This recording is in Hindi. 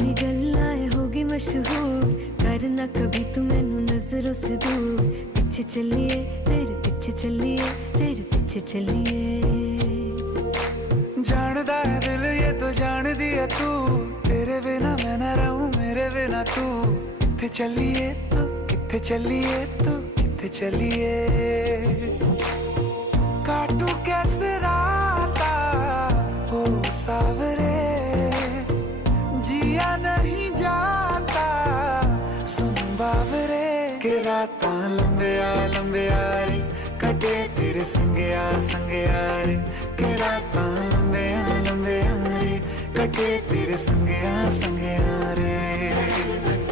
तेरी गल्लाएं होगी मशहूर, करना कभी तू मैनू नजरों से दूर। पीछे चलिए तेरे पीछे चलिए, तेरे पीछे चलिए। जानदा है दिल ये तो जान दिया तू, तेरे बिना मैं ना रहूं मेरे बिना तू। किथे चलिए तू, किथे चलिए तू, किथे चलिए। काटू कैसे राता हो सावरे, जिया नहीं जाता सुन बावरे। के रातां लंबिया लंबिया रे, कटे तेरे संगया संगया रे। के रातां लंबिया लंबिया रे, कटे तेरे संगया संगया रे।